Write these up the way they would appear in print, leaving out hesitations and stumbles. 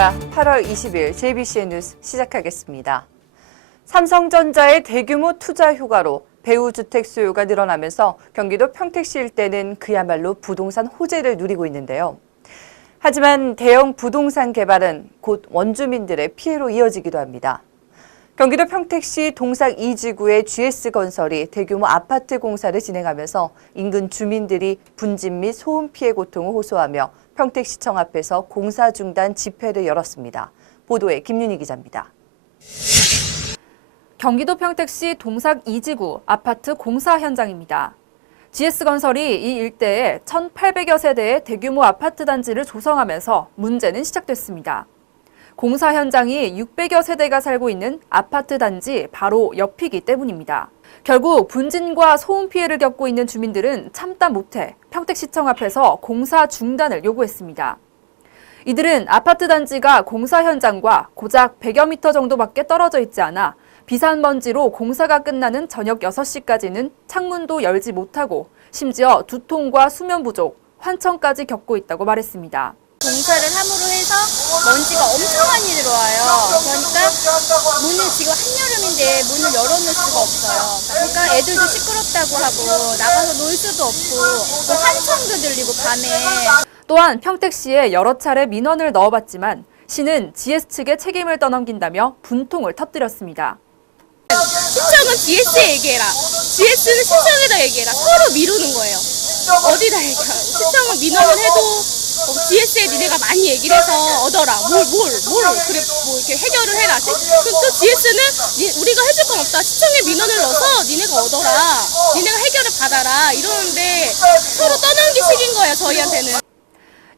안녕하십니까. 8월 20일 JBCN 뉴스 시작하겠습니다. 삼성전자의 대규모 투자 휴가로 배후 주택 수요가 늘어나면서 경기도 평택시 일대는 그야말로 부동산 호재를 누리고 있는데요. 하지만 대형 부동산 개발은 곧 원주민들의 피해로 이어지기도 합니다. 경기도 평택시 동삭 2지구의 GS건설이 대규모 아파트 공사를 진행하면서 인근 주민들이 분진 및 소음 피해 고통을 호소하며 평택시청 앞에서 공사 중단 집회를 열었습니다. 보도에 김윤희 기자입니다. 경기도 평택시 동삭 2지구 아파트 공사 현장입니다. GS건설이 이 일대에 1,800여 세대의 대규모 아파트 단지를 조성하면서 문제는 시작됐습니다. 공사 현장이 600여 세대가 살고 있는 아파트 단지 바로 옆이기 때문입니다. 결국 분진과 소음 피해를 겪고 있는 주민들은 참다 못해 평택시청 앞에서 공사 중단을 요구했습니다. 이들은 아파트 단지가 공사 현장과 고작 100여 미터 정도밖에 떨어져 있지 않아 비산먼지로 공사가 끝나는 저녁 6시까지는 창문도 열지 못하고 심지어 두통과 수면 부족, 환청까지 겪고 있다고 말했습니다. 공사를 함으로 해서 먼지가 엄청 많이 들어와요. 그러니까 문을 지금 한여름인데 문을 열어놓을 수가 없어요. 그러니까 애들도 시끄럽다고 하고 나가서 놀 수도 없고 또 환청도 들리고 밤에. 또한 평택시에 여러 차례 민원을 넣어봤지만 시는 GS 측에 책임을 떠넘긴다며 분통을 터뜨렸습니다. 신청은 GS에 얘기해라. GS는 신청에다 얘기해라. 서로 미루는 거예요. 어디다 얘기하라고. 신청은 민원을 해도 GS에 니네가 많이 얘기를 해서 얻어라. 그래, 이렇게 해결을 해라. 그럼 또 GS는 우리가 해줄 건 없다. 시청에 민원을 넣어서 니네가 얻어라. 니네가 해결을 받아라. 이러는데 서로 떠넘기식인 거예요, 저희한테는.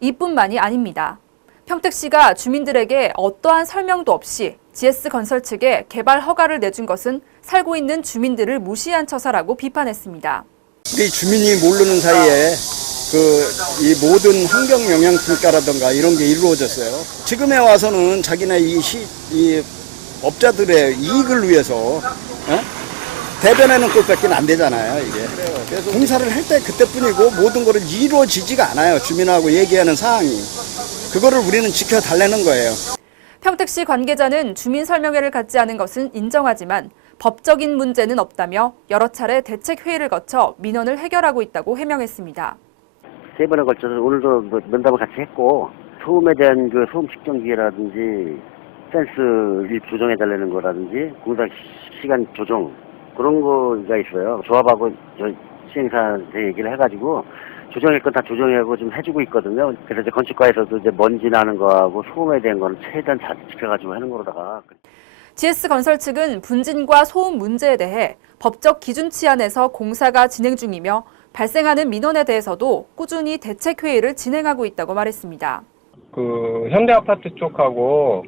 이뿐만이 아닙니다. 평택시가 주민들에게 어떠한 설명도 없이 GS건설 측에 개발 허가를 내준 것은 살고 있는 주민들을 무시한 처사라고 비판했습니다. 우리 주민이 모르는 사이에 이 모든 환경 영향 평가라든가 이런 게 이루어졌어요. 지금에 와서는 자기네 이 업자들의 이익을 위해서 대변하는 것밖에 안 되잖아요, 이게. 그래서 공사를 할 때 그때뿐이고 모든 거를 이루어지지가 않아요. 주민하고 얘기하는 사항이. 그거를 우리는 지켜달라는 거예요. 평택시 관계자는 주민 설명회를 갖지 않은 것은 인정하지만 법적인 문제는 없다며 여러 차례 대책 회의를 거쳐 민원을 해결하고 있다고 해명했습니다. 세 번에 걸쳐서 오늘도 면담을 같이 했고 소음에 대한 소음 측정기라든지 센스를 조정해달라는 거라든지 공사 시간 조정 그런 거가 있어요. 조합하고 시행사한테 얘기를 해가지고 조정할 건 다 조정하고 좀 해주고 있거든요. 그래서 이제 건축가에서도 이제 먼지 나는 거하고 소음에 대한 거는 최대한 잘 지켜가지고 하는 거로다가. GS건설 측은 분진과 소음 문제에 대해 법적 기준치 안에서 공사가 진행 중이며 발생하는 민원에 대해서도 꾸준히 대책 회의를 진행하고 있다고 말했습니다. 현대아파트 쪽하고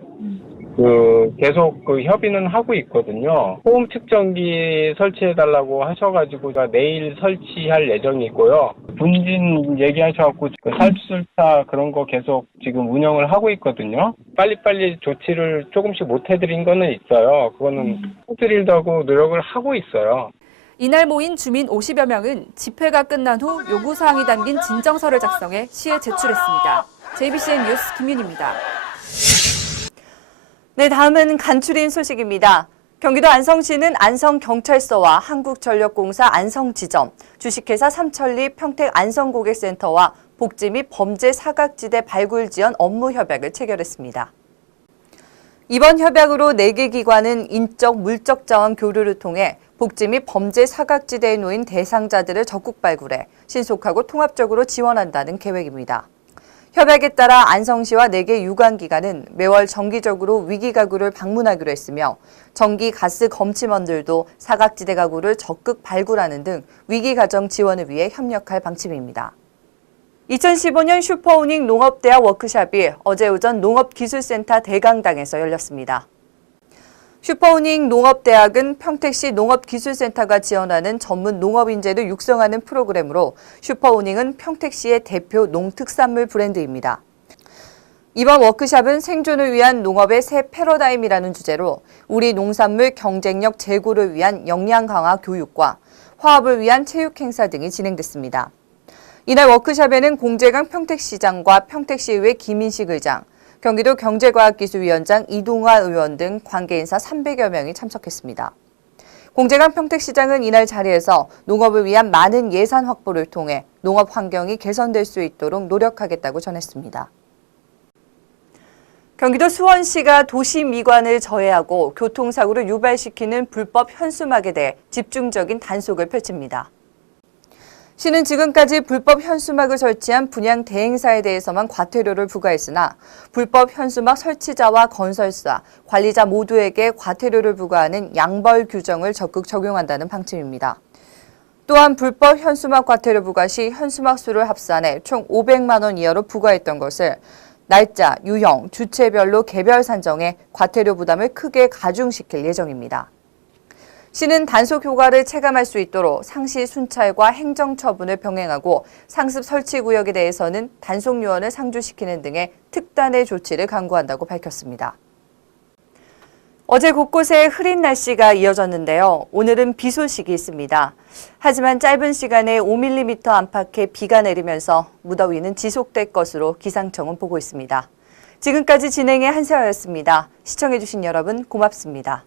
계속 협의는 하고 있거든요. 소음 측정기 설치해달라고 하셔가지고 내일 설치할 예정이고요. 분진 얘기하셔갖고 살수술사 그런 거 계속 지금 운영을 하고 있거든요. 빨리빨리 조치를 조금씩 못 해드린 거는 있어요. 그거는 해드리려고 노력을 하고 있어요. 이날 모인 주민 50여 명은 집회가 끝난 후 요구사항이 담긴 진정서를 작성해 시에 제출했습니다. JBCN 뉴스 김윤희입니다. 네, 다음은 간추린 소식입니다. 경기도 안성시는 안성경찰서와 한국전력공사 안성지점, 주식회사 삼천리 평택 안성고객센터와 복지 및 범죄 사각지대 발굴 지원 업무 협약을 체결했습니다. 이번 협약으로 4개 기관은 인적, 물적 자원 교류를 통해 복지 및 범죄 사각지대에 놓인 대상자들을 적극 발굴해 신속하고 통합적으로 지원한다는 계획입니다. 협약에 따라 안성시와 4개 유관기관은 매월 정기적으로 위기 가구를 방문하기로 했으며 전기, 가스 검침원들도 사각지대 가구를 적극 발굴하는 등 위기 가정 지원을 위해 협력할 방침입니다. 2015년 슈퍼우닝 농업대학 워크숍이 어제 오전 농업기술센터 대강당에서 열렸습니다. 슈퍼우닝 농업대학은 평택시 농업기술센터가 지원하는 전문 농업인재를 육성하는 프로그램으로 슈퍼우닝은 평택시의 대표 농특산물 브랜드입니다. 이번 워크숍은 생존을 위한 농업의 새 패러다임이라는 주제로 우리 농산물 경쟁력 제고를 위한 역량 강화 교육과 화합을 위한 체육 행사 등이 진행됐습니다. 이날 워크숍에는 공재강 평택시장과 평택시의회 김인식 의장, 경기도 경제과학기술위원장 이동화 의원 등 관계 인사 300여 명이 참석했습니다. 공재강 평택시장은 이날 자리에서 농업을 위한 많은 예산 확보를 통해 농업 환경이 개선될 수 있도록 노력하겠다고 전했습니다. 경기도 수원시가 도시 미관을 저해하고 교통사고를 유발시키는 불법 현수막에 대해 집중적인 단속을 펼칩니다. 시는 지금까지 불법 현수막을 설치한 분양 대행사에 대해서만 과태료를 부과했으나 불법 현수막 설치자와 건설사, 관리자 모두에게 과태료를 부과하는 양벌 규정을 적극 적용한다는 방침입니다. 또한 불법 현수막 과태료 부과 시 현수막 수를 합산해 총 500만 원 이하로 부과했던 것을 날짜, 유형, 주체별로 개별 산정해 과태료 부담을 크게 가중시킬 예정입니다. 시는 단속 효과를 체감할 수 있도록 상시 순찰과 행정 처분을 병행하고 상습 설치 구역에 대해서는 단속 요원을 상주시키는 등의 특단의 조치를 강구한다고 밝혔습니다. 어제 곳곳에 흐린 날씨가 이어졌는데요. 오늘은 비 소식이 있습니다. 하지만 짧은 시간에 5mm 안팎의 비가 내리면서 무더위는 지속될 것으로 기상청은 보고 있습니다. 지금까지 진행의 한세화였습니다. 시청해주신 여러분 고맙습니다.